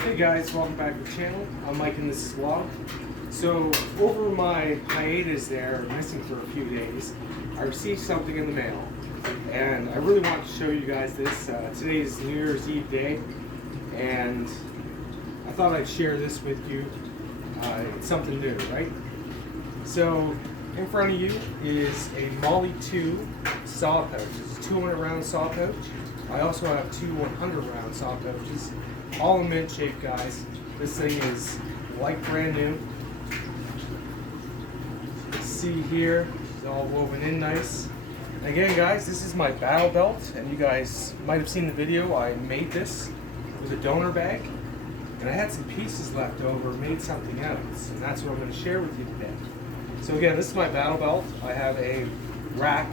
Hey guys, welcome back to the channel. I'm Mike and this is vlog. So over my hiatus there, missing for a few days, I received something in the mail and I really want to show you guys this. Today is New Year's Eve day and I thought I'd share this with you. It's something new, right? So in front of you is a Molle 2 saw pouch. It's a 200 round saw pouch. I also have two 100 round saw pouches. All in mint shape, guys. This thing is like brand new. See here, it's all woven in nice. Again, guys, this is my battle belt, and you guys might have seen the video. I made this with a donor bag, and I had some pieces left over, made something else, and that's what I'm going to share with you today. So again, this is my battle belt. I have a rack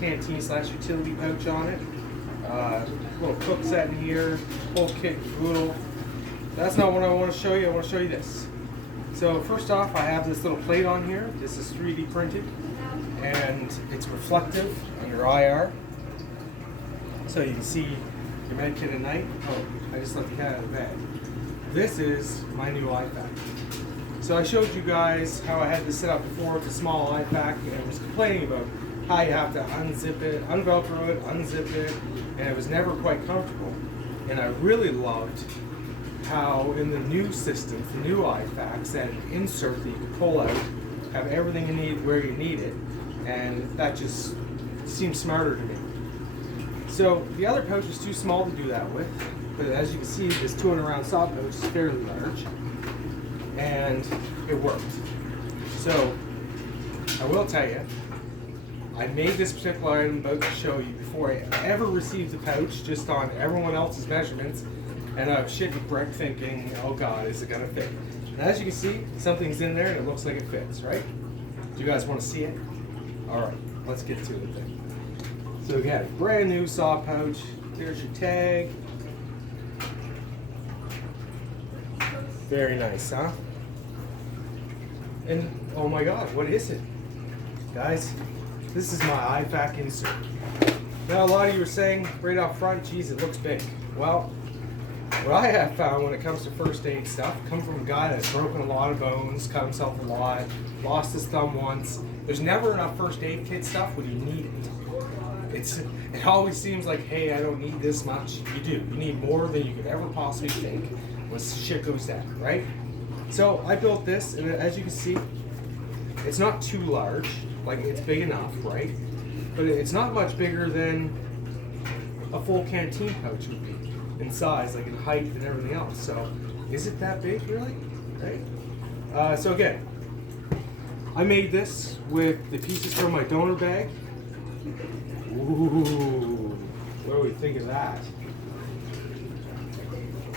canteen / utility pouch on it. Little cook set in here, whole kit and caboodle. That's not what I want to show you. I want to show you this. So first off, I have this little plate on here. This is 3D printed and it's reflective under IR. So you can see your med kit at night. Oh, I just let the cat out of the bag. This is my new ifak. So I showed you guys how I had this set up before with a small ifak, and I was complaining about how you have to unzip it, unvelcro it, unzip it, and it was never quite comfortable. And I really loved how in the new systems, the new ifaks, that insert that you can pull out, have everything you need where you need it, and that just seems smarter to me. So the other pouch is too small to do that with, but as you can see, this 200 round saw pouch is fairly large, and it worked. So I will tell you, I made this particular item I'm about to show you before I ever received the pouch, just on everyone else's measurements, and I was shitting brick thinking, oh god, is it gonna fit? And as you can see, something's in there and it looks like it fits, right? Do you guys want to see it? Alright, let's get to it then. So again, brand new saw pouch. There's your tag. Very nice, huh? And oh my god, what is it? Guys, this is my ifak insert. Now a lot of you are saying right up front, geez, it looks big. Well, what I have found when it comes to first aid stuff, come from a guy that's broken a lot of bones, cut himself a lot, lost his thumb once. There's never enough first aid kit stuff when you need it. It always seems like, hey, I don't need this much. You do. You need more than you could ever possibly think when shit goes down, right? So I built this, and as you can see, it's not too large. Like, it's big enough, right? But it's not much bigger than a full canteen pouch would be in size, like in height and everything else. So is it that big, really? Right? So again, I made this with the pieces from my donor bag. Ooh, what do we think of that?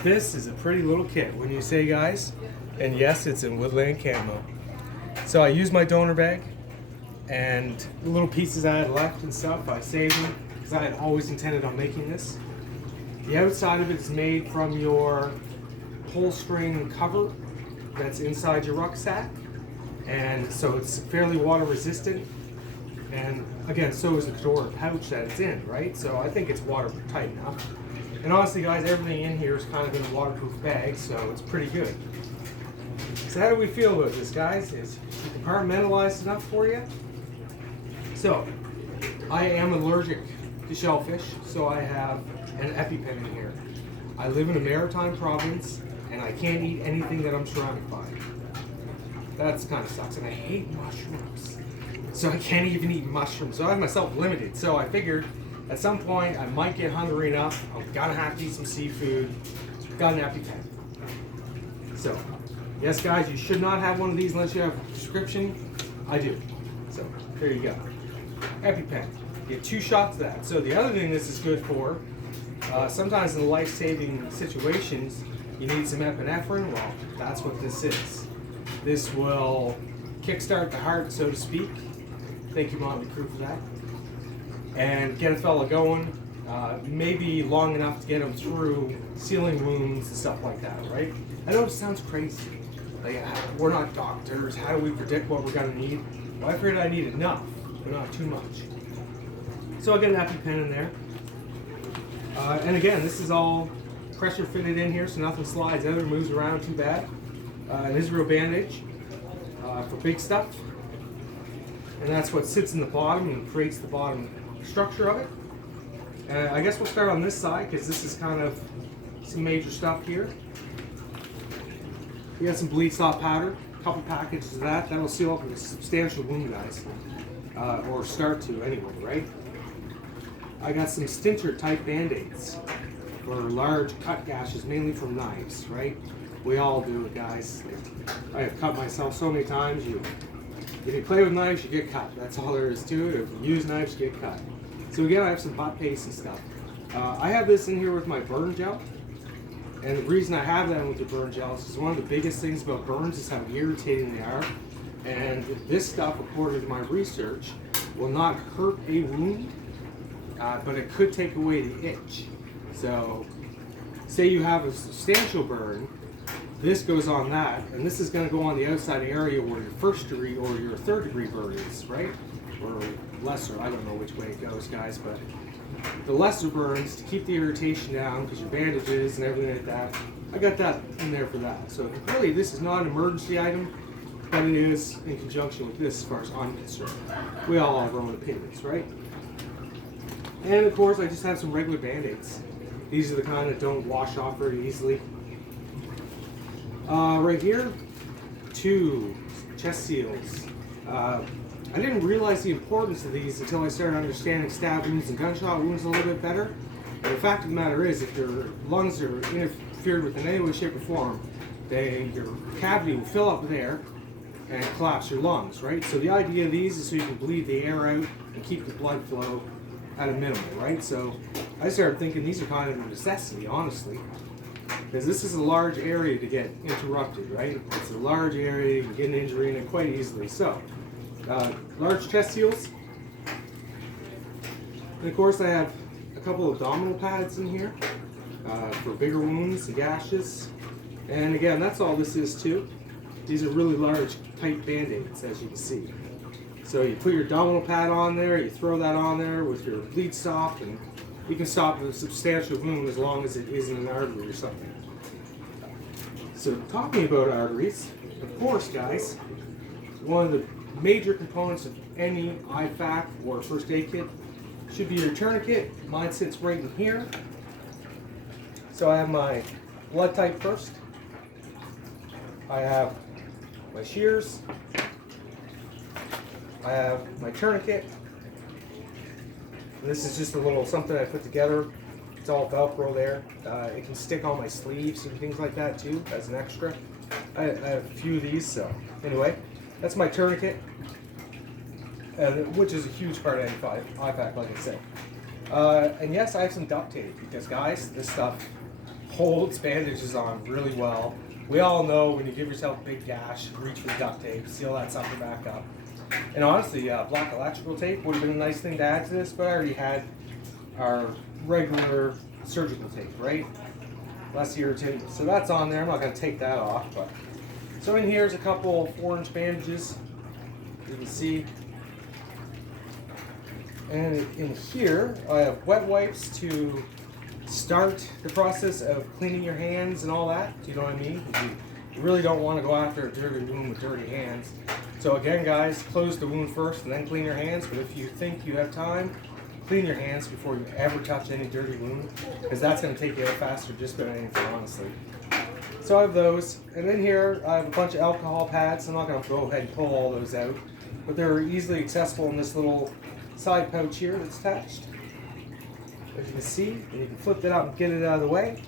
This is a pretty little kit, wouldn't you say, guys? And yes, it's in woodland camo. So I used my donor bag, and the little pieces I had left and stuff, I saved them because I had always intended on making this. The outside of it is made from your pull string cover that's inside your rucksack, and so it's fairly water resistant. And again, so is the door pouch that it's in, right? So I think it's watertight enough. And honestly, guys, everything in here is kind of in a waterproof bag, so it's pretty good. So how do we feel about this, guys? Is it compartmentalized enough for you? So, I am allergic to shellfish, so I have an EpiPen in here. I live in a maritime province, and I can't eat anything that I'm surrounded by. That's kind of sucks, and I hate mushrooms. So I can't even eat mushrooms, so I have myself limited. So I figured at some point I might get hungry enough, I'm gonna have to eat some seafood. Got an EpiPen. So, yes guys, you should not have one of these unless you have a prescription. I do. So, there you go. EpiPen. You get 2 shots of that. So the other thing this is good for, sometimes in life-saving situations, you need some epinephrine. Well, that's what this is. This will kickstart the heart, so to speak. Thank you, Motley Crew, for that. And get a fella going, maybe long enough to get him through sealing wounds and stuff like that, right? I know it sounds crazy. Like, we're not doctors. How do we predict what we're going to need? Well, I figured I need enough, but not too much. So I get an EpiPen in there. And again, this is all pressure fitted in here so nothing slides out or moves around too bad. An Israel bandage for big stuff. And that's what sits in the bottom and creates the bottom structure of it. And I guess we'll start on this side because this is kind of some major stuff here. We got some bleed stop powder, a couple packages of that. That'll seal up a substantial wound, guys. Or start to anyway, right? I got some Stincher type band-aids for large cut gashes, mainly from knives, right? We all do it, guys. I have cut myself so many times. If you play with knives, you get cut. That's all there is to it. If you use knives, you get cut. So again, I have some butt paste and stuff. I have this in here with my burn gel. And the reason I have that with the burn gel is because one of the biggest things about burns is how irritating they are. And this stuff, according to my research, will not hurt a wound, but it could take away the itch. So, say you have a substantial burn, this goes on that, and this is going to go on the outside area where your first degree or your third degree burn is, right? Or lesser, I don't know which way it goes, guys, but the lesser burns, to keep the irritation down, because your bandages and everything like that, I got that in there for that. So really, this is not an emergency item, but it is in conjunction with this as far as I'm concerned. We all have our own opinions, right? And of course, I just have some regular band-aids. These are the kind that don't wash off very easily. Right here, 2 chest seals. I didn't realize the importance of these until I started understanding stab wounds and gunshot wounds a little bit better. But the fact of the matter is, if your lungs are interfered with in any way, shape, or form, your cavity will fill up with air and collapse your lungs, right? So the idea of these is so you can bleed the air out and keep the blood flow at a minimum, right? So I started thinking these are kind of a necessity, honestly, because this is a large area to get interrupted, right? It's a large area, you can get an injury in it quite easily. So, large chest seals. And of course I have a couple of abdominal pads in here for bigger wounds and gashes. And again, that's all this is too. These are really large, tight band-aids, as you can see. So you put your abdominal pad on there, you throw that on there with your bleed stop, and you can stop a substantial wound as long as it isn't an artery or something. So talking about arteries, of course, guys, one of the major components of any ifak or first aid kit should be your tourniquet. Mine sits right in here. So I have my blood type first. I have my shears. I have my tourniquet. And this is just a little something I put together. It's all Velcro there. It can stick on my sleeves and things like that too, as an extra. I have a few of these, so anyway, that's my tourniquet, which is a huge part of any ifak, like I said. And yes, I have some duct tape because, guys, this stuff holds bandages on really well. We all know when you give yourself a big gash, reach for duct tape, seal that sucker back up. And honestly, black electrical tape would have been a nice thing to add to this, but I already had our regular surgical tape, right? Less irritant. So that's on there. I'm not going to take that off. But so in here is a couple 4-inch bandages. You can see. And in here, I have wet wipes to start the process of cleaning your hands and all that. Do you know what I mean? You really don't want to go after a dirty wound with dirty hands. So again, guys, close the wound first and then clean your hands. But if you think you have time, clean your hands before you ever touch any dirty wound, because that's going to take you out faster just about anything, honestly. So I have those. And then here, I have a bunch of alcohol pads. I'm not going to go ahead and pull all those out, but they're easily accessible in this little side pouch here that's attached. As you can see, and you can flip it up and get it out of the way.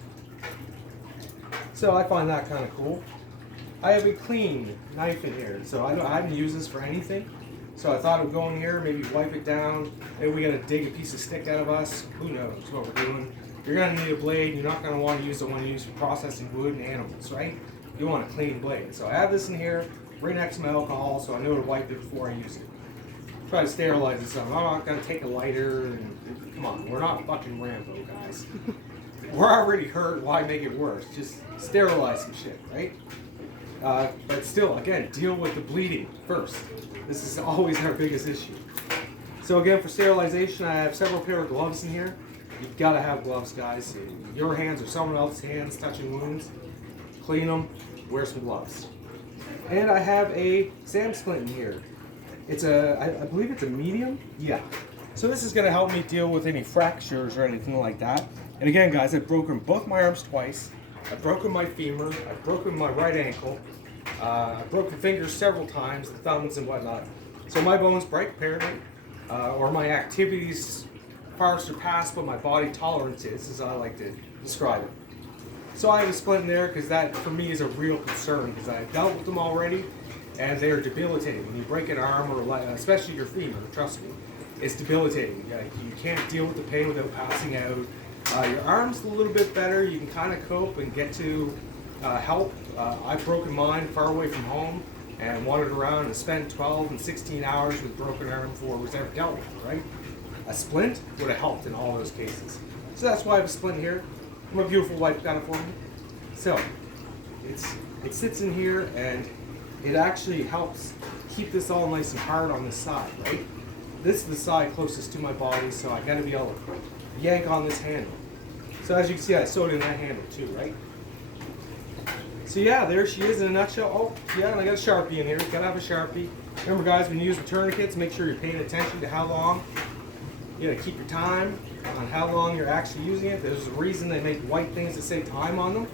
So I find that kind of cool. I have a clean knife in here, so I haven't used this for anything. So I thought it would go in here, maybe wipe it down. Maybe we got to dig a piece of stick out of us. Who knows what we're doing. You're going to need a blade. You're not going to want to use the one you use for processing wood and animals, right? You want a clean blade. So I have this in here right next to my alcohol, so I know to wipe it before I use it. Try to sterilize it. So I'm not going to take a lighter. And come on, we're not fucking Rambo, guys. We're already hurt. Why make it worse? Just sterilize some shit, right? But still, again, deal with the bleeding first. This is always our biggest issue. So again, for sterilization, I have several pair of gloves in here. You've got to have gloves, guys. Your hands or someone else's hands touching wounds, clean them, wear some gloves. And I have a SAM splint in here. It's I believe it's a medium. Yeah. So this is going to help me deal with any fractures or anything like that. And again, guys, I've broken both my arms twice. I've broken my femur. I've broken my right ankle. I've broken fingers several times, the thumbs and whatnot. So my bones break apparently, or my activities far surpass what my body tolerance is, as I like to describe it. So I have a splint in there because that, for me, is a real concern because I've dealt with them already, and they are debilitating. When you break an arm, or especially your femur, trust me, it's debilitating. You can't deal with the pain without passing out. Your arm's a little bit better. You can kind of cope and get to help. I've broken mine far away from home and wandered around and spent 12 and 16 hours with a broken arm before it was ever dealt with, right? A splint would have helped in all those cases. So that's why I have a splint here. My beautiful wife got it for me. So it sits in here and it actually helps keep this all nice and hard on this side, right? This is the side closest to my body, so I gotta be able to yank on this handle. So as you can see, I sewed in that handle too, right? So yeah, there she is in a nutshell. Oh, yeah, and I got a Sharpie in here. Gotta have a Sharpie. Remember guys, when you use the tourniquets, make sure you're paying attention to how long. You gotta keep your time on how long you're actually using it. There's a reason they make white things that say time on them.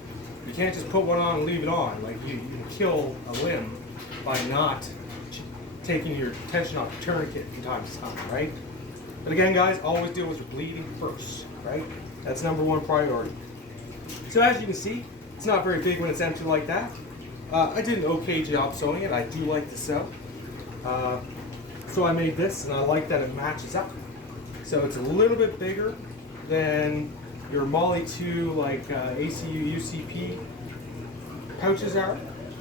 You can't just put one on and leave it on. Like you can kill a limb by not taking your attention off the tourniquet from time to time, right? But again, guys, always deal with your bleeding first, right? That's number one priority. So as you can see, it's not very big when it's empty like that. I did an okay job sewing it. I do like to sew. So I made this, and I like that it matches up. So it's a little bit bigger than your Molle 2, like ACU, UCP pouches are,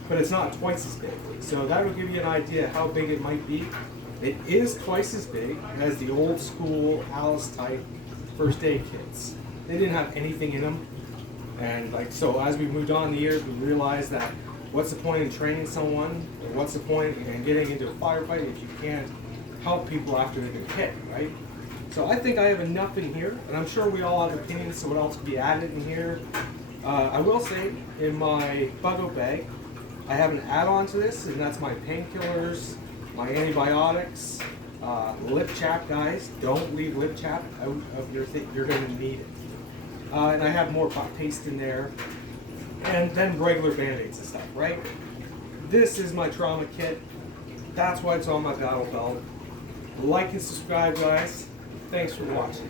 but it's not twice as big. So that will give you an idea how big it might be. It is twice as big as the old school Alice type first aid kits. They didn't have anything in them. And like, so as we moved on the years, we realized that what's the point in training someone, or what's the point in getting into a firefight if you can't help people after they've been hit, right? So I think I have enough in here, and I'm sure we all have opinions, so what else could be added in here? I will say, in my bug-out bag, I have an add-on to this, and that's my painkillers, my antibiotics, lip chap, guys. Don't leave lip chap out of your thing. You're going to need it. And I have more paste in there, and then regular Band-Aids and stuff, right? This is my trauma kit. That's why it's on my battle belt. Like and subscribe, guys. Thanks for watching.